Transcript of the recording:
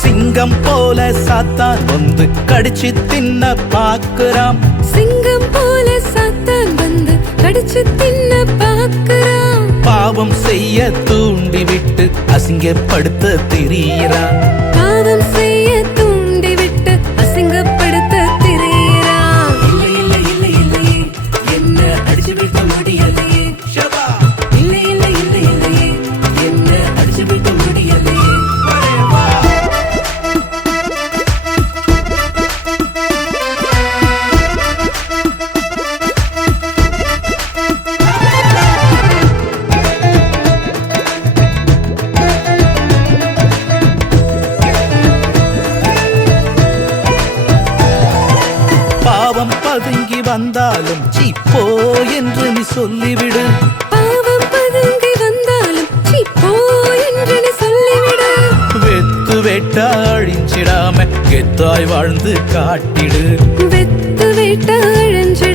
சிங்கம் போல சாத்தான் வந்து கடிச்சு தின்ன பாக்குறாம். சிங்கம் போல சாத்தான் வந்து கடிச்சு தின்ன பாக்குறான். பாவம் செய்ய தூண்டி விட்டு அசிங்கப்படுத்த திரியிறான். பாவம் செய்ய தூண்டி விட்டு அசிங்கப்படுத்த திரியிறான். இல்லை இல்லை இல்லை இல்லையே என்ன அடிச்சு வீழ்த்த முடியலையே. இல்லை இல்லை இல்லை இல்லையே என்ன அடிச்சு வீழ்த்த முடியலையே. பாவம் பதுங்கி வந்தாலும் சீப்போ என்று நீ சொல்லிவிடு. பாவம் பதுங்கி வந்தாலும் சீப்போ என்று நீ சொல்லிவிடு. வெத்து வேட்டா அழிஞ்சிடாம கெத்தாய் வாழ்ந்து காட்டிடு. வெத்து வேட்டா அழிஞ்சு